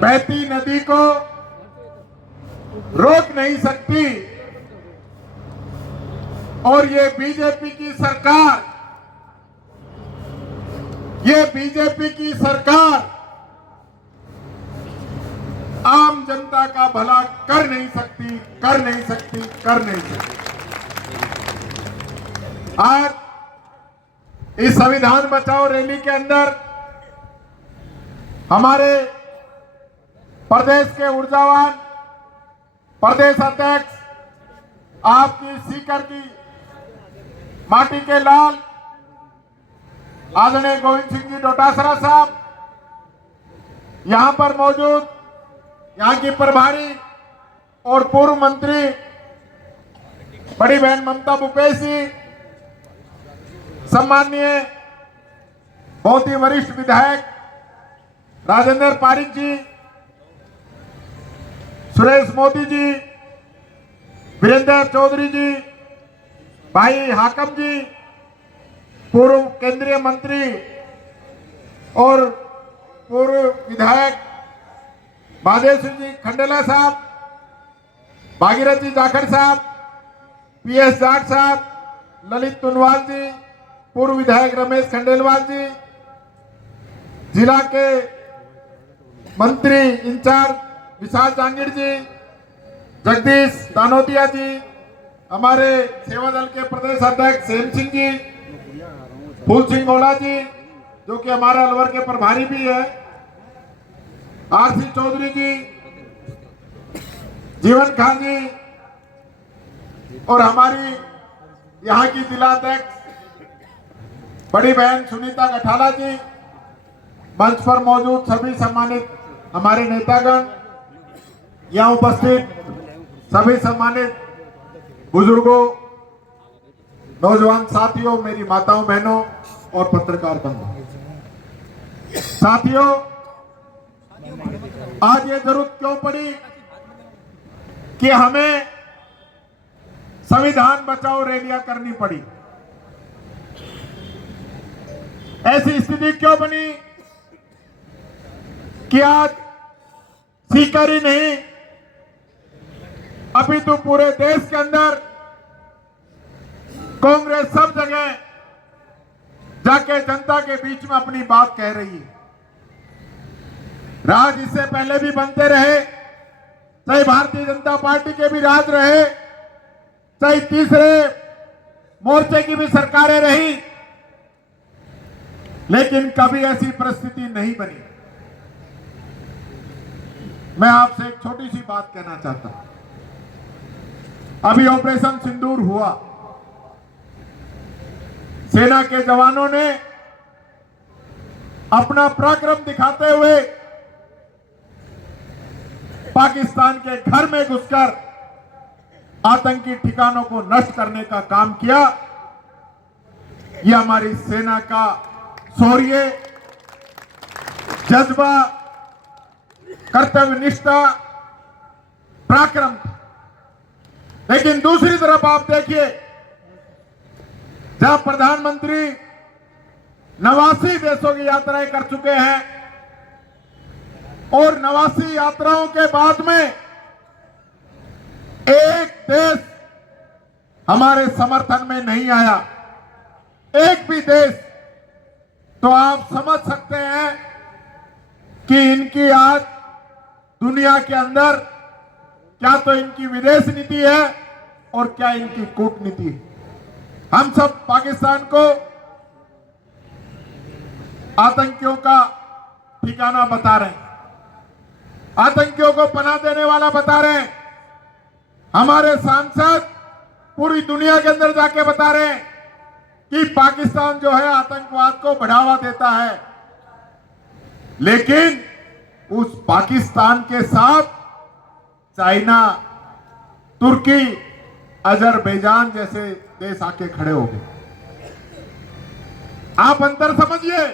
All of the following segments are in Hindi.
बहती नदी को रोक नहीं सकती। और ये बीजेपी की सरकार आम जनता का भला कर नहीं सकती। आज इस संविधान बचाओ रैली के अंदर हमारे प्रदेश के ऊर्जावान प्रदेश अध्यक्ष, आपकी सीकर की माटी के लाल आदरणीय गोविंद सिंह जी डोटासरा साहब, यहां पर मौजूद यहां की प्रभारी और पूर्व मंत्री बड़ी बहन ममता भूपेश जी, सम्माननीय बहुत ही वरिष्ठ विधायक राजेंद्र पारिक जी, सुरेश मोदी जी, वीरेंद्र चौधरी जी, भाई हाकम जी, पूर्व केंद्रीय मंत्री और पूर्व विधायक महादेव सिंह जी खंडेला साहब, भागीरथ जी जाखड़ साहब, पीएस जाट साहब, ललित तुनवाल जी, पूर्व विधायक रमेश खंडेलवाल जी, जिला के मंत्री इंचार्ज विशाल जांगीर जी, जगदीश दानोतिया जी, हमारे सेवा दल के प्रदेश अध्यक्ष सेम सिंह जी, फूल सिंह गोला जी जो कि हमारे अलवर के प्रभारी भी है, आरसी चौधरी जी, जीवन खान जी और हमारी यहाँ की जिलाध्यक्ष बड़ी बहन सुनीता गठाला जी, मंच पर मौजूद सभी सम्मानित हमारे नेतागण, यहाँ उपस्थित सभी सम्मानित बुजुर्गों, नौजवान साथियों, मेरी माताओं बहनों और पत्रकार बंधु साथियों, आज ये जरूरत क्यों पड़ी कि हमें संविधान बचाओ रैलियां करनी पड़ी? ऐसी स्थिति क्यों बनी कि आज सीकर ही नहीं अभी तो पूरे देश के अंदर कांग्रेस सब जगह जाके जनता के बीच में अपनी बात कह रही है। राज इससे पहले भी बनते रहे, चाहे भारतीय जनता पार्टी के भी राज रहे, चाहे तीसरे मोर्चे की भी सरकारें रही, लेकिन कभी ऐसी परिस्थिति नहीं बनी। मैं आपसे एक छोटी सी बात कहना चाहता हूं। अभी ऑपरेशन सिंदूर हुआ, सेना के जवानों ने अपना पराक्रम दिखाते हुए पाकिस्तान के घर में घुसकर आतंकी ठिकानों को नष्ट करने का काम किया। यह हमारी सेना का शौर्य, जज्बा, कर्तव्य निष्ठा, पराक्रम था। लेकिन दूसरी तरफ आप देखिए, जहां प्रधानमंत्री 89 देशों की यात्राएं कर चुके हैं और 89 यात्राओं के बाद में एक देश हमारे समर्थन में नहीं आया, एक भी देश, तो आप समझ सकते हैं कि इनकी आज दुनिया के अंदर क्या तो इनकी विदेश नीति है और क्या इनकी कूटनीति है। हम सब पाकिस्तान को आतंकियों का ठिकाना बता रहे हैं, आतंकियों को पनाह देने वाला बता रहे हैं। हमारे सांसद पूरी दुनिया के अंदर जाके बता रहे हैं कि पाकिस्तान जो है आतंकवाद को बढ़ावा देता है। लेकिन उस पाकिस्तान के साथ चाइना, तुर्की, अजरबैजान जैसे देश आके खड़े हो गए। आप अंतर समझिए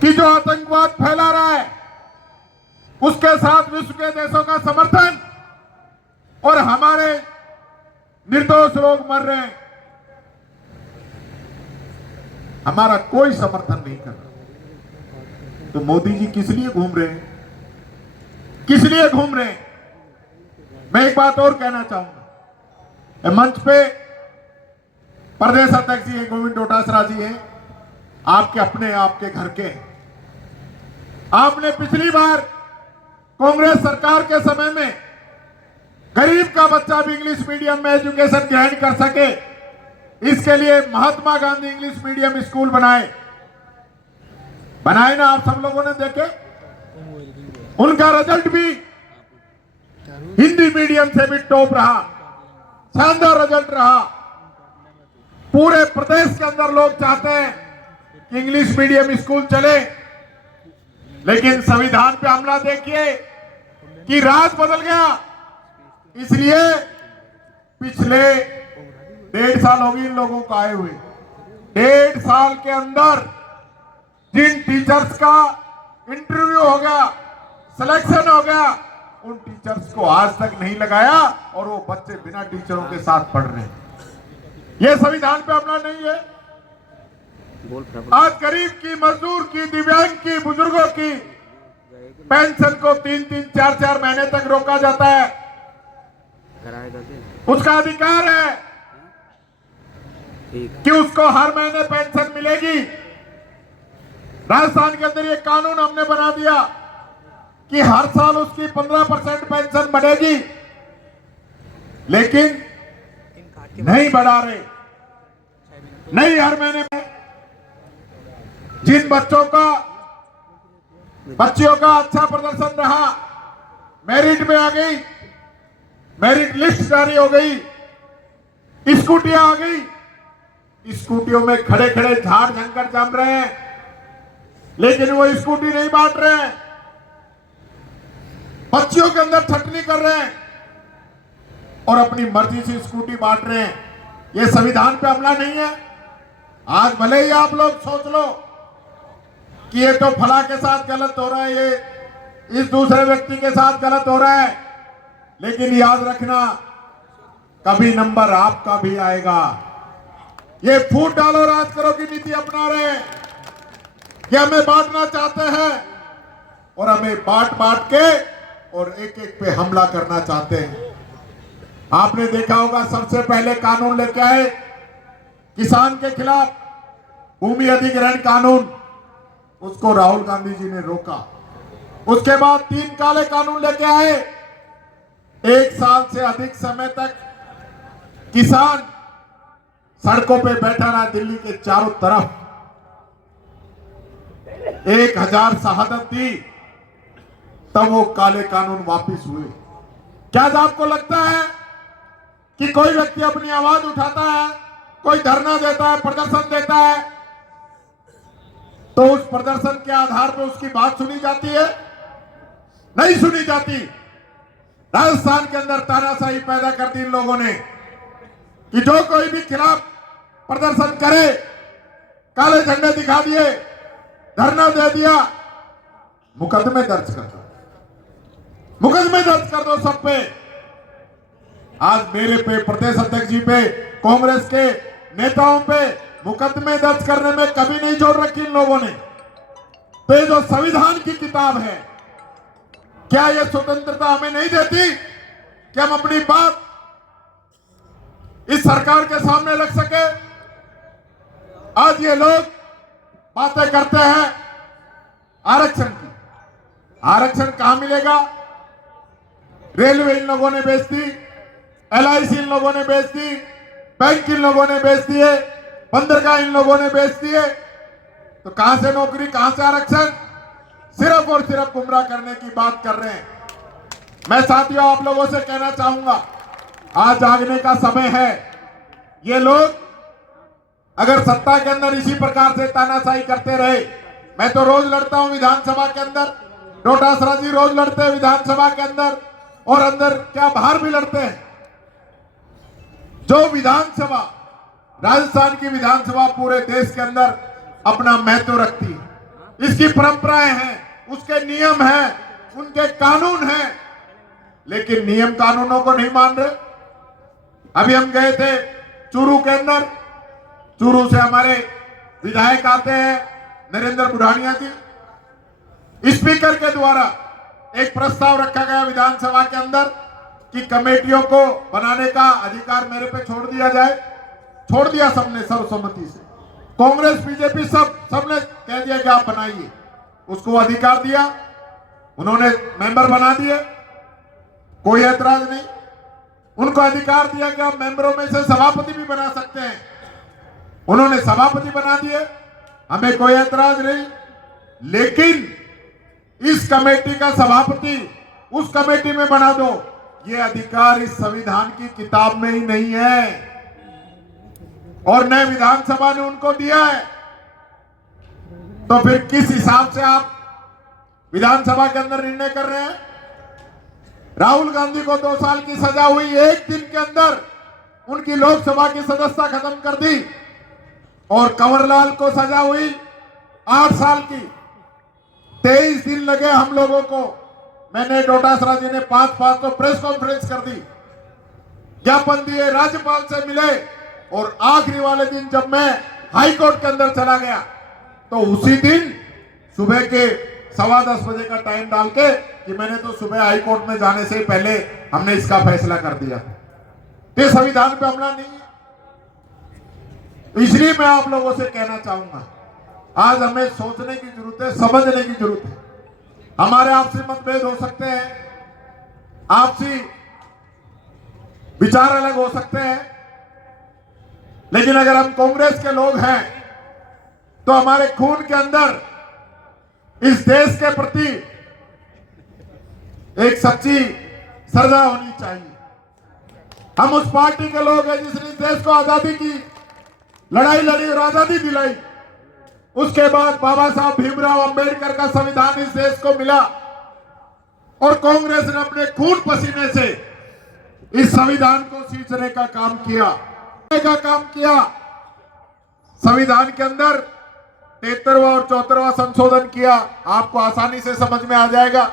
कि जो आतंकवाद फैला रहा है उसके साथ विश्व के देशों का समर्थन, और हमारे निर्दोष लोग मर रहे हैं, हमारा कोई समर्थन नहीं कर रहा। तो मोदी जी किस लिए घूम रहे हैं, किस लिए घूम रहे हैं? मैं एक बात और कहना चाहूंगा, मंच पे प्रदेश अध्यक्ष जी हैं, गोविंद डोटासरा जी हैं, आपके अपने आपके घर के। आपने पिछली बार कांग्रेस सरकार के समय में गरीब का बच्चा भी इंग्लिश मीडियम में एजुकेशन ग्रहण कर सके, इसके लिए Mahatma Gandhi English medium school बनाए ना, आप सब लोगों ने देखे। उनका रिजल्ट भी हिंदी मीडियम से भी टॉप रहा, शानदार रिजल्ट रहा। पूरे प्रदेश के अंदर लोग चाहते हैं कि इंग्लिश मीडियम स्कूल चले, लेकिन संविधान पे हमला देखिए कि राज बदल गया। इसलिए पिछले 1.5 साल हो गए इन लोगों को आए हुए, 1.5 साल के अंदर जिन टीचर्स का इंटरव्यू हो गया, सिलेक्शन हो गया, उन टीचर्स को आज तक नहीं लगाया और वो बच्चे बिना टीचरों के साथ पढ़ रहे हैं। ये संविधान पे हमला नहीं है। आज गरीब की, मजदूर की, दिव्यांग की, बुजुर्गों की पेंशन को 3-3, 4-4 महीने तक रोका जाता है। उसका अधिकार है कि उसको हर महीने पेंशन मिलेगी। राजस्थान के अंदर ये कानून हमने बना दिया कि हर साल उसकी 15% पेंशन बढ़ेगी, लेकिन नहीं बढ़ा रहे, नहीं हर महीने में। जिन बच्चों का अच्छा प्रदर्शन रहा, मेरिट में आ गई, मेरिट लिस्ट जारी हो गई, स्कूटियां आ गई, स्कूटियों में खड़े खड़े झाड़ झंकर जम रहे हैं, लेकिन वो स्कूटी नहीं बांट रहे हैं, बच्चियों के अंदर छटनी कर रहे हैं और अपनी मर्जी से स्कूटी बांट रहे हैं। ये संविधान पे हमला नहीं है। आज भले ही आप लोग सोच लो कि ये तो फला के साथ गलत हो रहा है, ये इस दूसरे व्यक्ति के साथ गलत हो रहा है, लेकिन याद रखना कभी नंबर आपका भी आएगा। ये फूट डालो राज करो की नीति अपना रहे हैं कि हमें बांटना चाहते हैं और हमें बांट के और एक एक पे हमला करना चाहते हैं। आपने देखा होगा सबसे पहले कानून लेके आए किसान के खिलाफ, भूमि अधिग्रहण कानून, उसको राहुल गांधी जी ने रोका। उसके बाद 3 काले कानून लेके आए। 1 साल से अधिक समय तक किसान सड़कों पे बैठा रहा, दिल्ली के चारों तरफ 1000 शहादत दी, तब वो काले कानून वापिस हुए। क्या आपको लगता है कि कोई व्यक्ति अपनी आवाज उठाता है, कोई धरना देता है, प्रदर्शन देता है, तो उस प्रदर्शन के आधार पर उसकी बात सुनी जाती है? नहीं सुनी जाती। राजस्थान के अंदर तानाशाही पैदा कर दी इन लोगों ने कि जो कोई भी खिलाफ प्रदर्शन करे, काले झंडे दिखा दिए, धरना दे दिया, मुकदमे दर्ज कर दो, मुकदमे दर्ज कर दो सब पे। आज मेरे पे, प्रदेश अध्यक्ष जी पे, कांग्रेस के नेताओं पे मुकदमे दर्ज करने में कभी नहीं जोड़ रखी इन लोगों ने। तो ये जो संविधान की किताब है, क्या ये स्वतंत्रता हमें नहीं देती कि हम अपनी बात इस सरकार के सामने रख सके? आज ये लोग बातें करते हैं आरक्षण की। आरक्षण कहां मिलेगा? रेलवे इन लोगों ने बेच दी, LIC इन लोगों ने बेच दी, बैंक इन लोगों ने बेच दिए, बंदरगाह इन लोगों ने बेच दिए। तो कहां से नौकरी, कहां से आरक्षण? सिर्फ और सिर्फ गुमराह करने की बात कर रहे हैं। मैं साथियों आप लोगों से कहना चाहूंगा, आज जागने का समय है। ये लोग अगर सत्ता के अंदर इसी प्रकार से तानाशाही करते रहे, मैं तो रोज लड़ता हूं विधानसभा के अंदर, डोटासरा जी रोज लड़ते हैं विधानसभा के अंदर, और अंदर क्या बाहर भी लड़ते हैं। जो विधानसभा, राजस्थान की विधानसभा पूरे देश के अंदर अपना महत्व रखती है, इसकी परंपराएं हैं, उसके नियम हैं, उनके कानून हैं, लेकिन नियम कानूनों को नहीं मान रहे। अभी हम गए थे चूरू के अंदर, चूरू से हमारे विधायक आते हैं नरेंद्र बुढ़ानिया जी, स्पीकर के द्वारा एक प्रस्ताव रखा गया विधानसभा के अंदर कि कमेटियों को बनाने का अधिकार मेरे पे छोड़ दिया जाए। छोड़ दिया सबने सर्वसम्मति से, कांग्रेस बीजेपी सबने कह दिया कि आप बनाइए। उसको अधिकार दिया, उन्होंने मेंबर बना दिए, कोई ऐतराज नहीं। उनको अधिकार दिया कि आप मेंबरों में से सभापति भी बना सकते हैं, उन्होंने सभापति बना दिए, हमें कोई ऐतराज नहीं। लेकिन इस कमेटी का सभापति उस कमेटी में बना दो, ये अधिकार इस संविधान की किताब में ही नहीं है और न विधानसभा ने उनको दिया है। तो फिर किस हिसाब से आप विधानसभा के अंदर निर्णय कर रहे हैं? राहुल गांधी को 2 साल की सजा हुई, एक दिन के अंदर उनकी लोकसभा की सदस्यता खत्म कर दी, और कंवरलाल को सजा हुई 8 साल की, 23 दिन लगे हम लोगों को। मैंने डोटासरा जी ने 5 तो प्रेस कॉन्फ्रेंस कर दी, ज्ञापन दिए, राज्यपाल से मिले, और आखिरी वाले दिन जब मैं हाई कोर्ट के अंदर चला गया तो उसी दिन सुबह के 10:15 बजे का टाइम डाल के कि मैंने तो सुबह हाई कोर्ट में जाने से पहले हमने इसका फैसला कर दिया। ये संविधान पे हमला नहीं है। इसलिए मैं आप लोगों से कहना चाहूंगा, आज हमें सोचने की जरूरत है, समझने की जरूरत है। हमारे आपसी मतभेद हो सकते हैं, आपसी विचार अलग हो सकते हैं, लेकिन अगर हम कांग्रेस के लोग हैं तो हमारे खून के अंदर इस देश के प्रति एक सच्ची श्रद्धा होनी चाहिए। हम उस पार्टी के लोग हैं जिसने इस देश को आजादी की लड़ाई लड़ी और आजादी दिलाई। उसके बाद बाबा साहब भीमराव अंबेडकर का संविधान इस देश को मिला, और कांग्रेस ने अपने खून पसीने से इस संविधान को सींचने का काम किया। संविधान के अंदर 73वां और 74वां संशोधन किया। आपको आसानी से समझ में आ जाएगा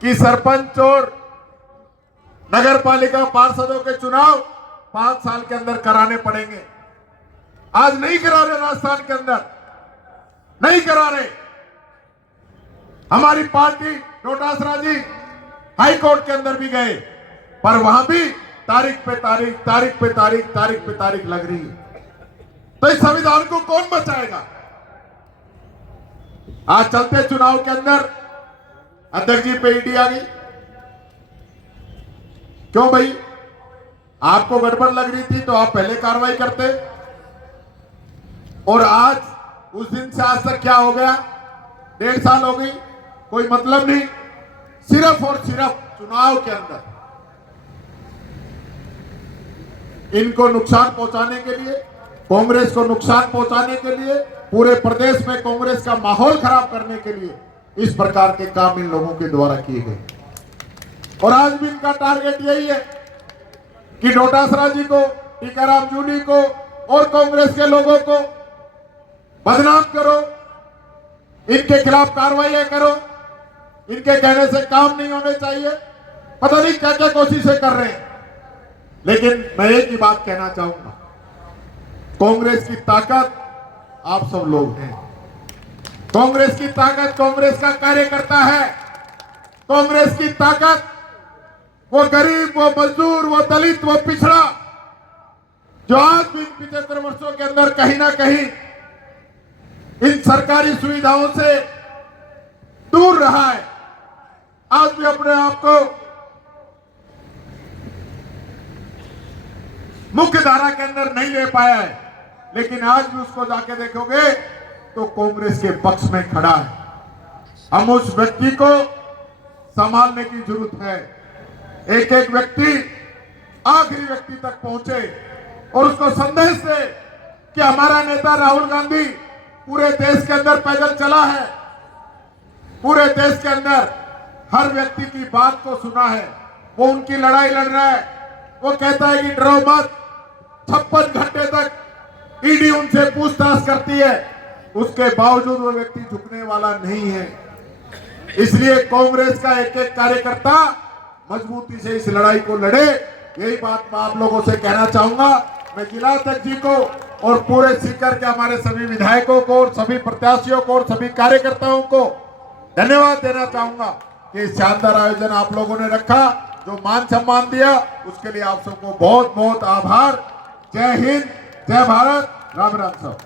कि सरपंच और नगर पालिका पार्षदों के चुनाव 5 साल के अंदर कराने पड़ेंगे। आज नहीं करा रहे, राजस्थान के अंदर नहीं करा रहे। हमारी पार्टी डोटासरा जी हाई कोर्ट के अंदर भी गए, पर वहां भी तारीख पे तारीख लग रही है। तो इस संविधान को कौन बचाएगा? आज चलते चुनाव के अंदर अध्यक्ष जी पे ईडी आ गई। क्यों भाई? आपको गड़बड़ लग रही थी तो आप पहले कार्रवाई करते, और आज उस दिन से आज तक क्या हो गया? 1.5 साल हो गई, कोई मतलब नहीं। सिर्फ और सिर्फ चुनाव के अंदर इनको नुकसान पहुंचाने के लिए, कांग्रेस को नुकसान पहुंचाने के लिए, पूरे प्रदेश में कांग्रेस का माहौल खराब करने के लिए इस प्रकार के काम इन लोगों के द्वारा किए गए। और आज भी इनका टारगेट यही है कि डोटासरा जी को, टीकाराम जूली को और कांग्रेस के लोगों को बदनाम करो, इनके खिलाफ कार्रवाई करो, इनके कहने से काम नहीं होने चाहिए। पता नहीं क्या क्या कोशिशें कर रहे हैं। लेकिन मैं एक ही बात कहना चाहूंगा, कांग्रेस की ताकत आप सब लोग हैं। कांग्रेस की ताकत कांग्रेस का कार्यकर्ता है। कांग्रेस की ताकत वो गरीब, वो मजदूर, वो दलित, वो पिछड़ा, जो आज भी 75 वर्षों के अंदर कहीं ना कहीं इन सरकारी सुविधाओं से दूर रहा है, आज भी अपने आप को मुख्य धारा के अंदर नहीं ले पाया है। लेकिन आज भी उसको जाके देखोगे तो कांग्रेस के पक्ष में खड़ा है। हम उस व्यक्ति को संभालने की जरूरत है। एक एक व्यक्ति आखिरी व्यक्ति तक पहुंचे और उसको संदेश दे कि हमारा नेता राहुल गांधी पूरे देश के अंदर पैदल चला है, पूरे देश के अंदर हर व्यक्ति की बात को सुना है, वो उनकी लड़ाई लड़ रहा है। वो कहता है कि डरो मत, 56 घंटे तक ईडी उनसे पूछताछ करती है, उसके बावजूद वो व्यक्ति झुकने वाला नहीं है। इसलिए कांग्रेस का एक एक कार्यकर्ता मजबूती से इस लड़ाई को लड़े। यही बात मैं आप लोगों से कहना चाहूंगा। मैं जिला अध्यक्ष जी को और पूरे सीकर के हमारे सभी विधायकों को और सभी प्रत्याशियों को और सभी कार्यकर्ताओं को धन्यवाद देना चाहूंगा कि शानदार आयोजन आप लोगों ने रखा, जो मान सम्मान दिया उसके लिए आप सबको बहुत बहुत आभार। जय हिंद, जय भारत, राम राम सब।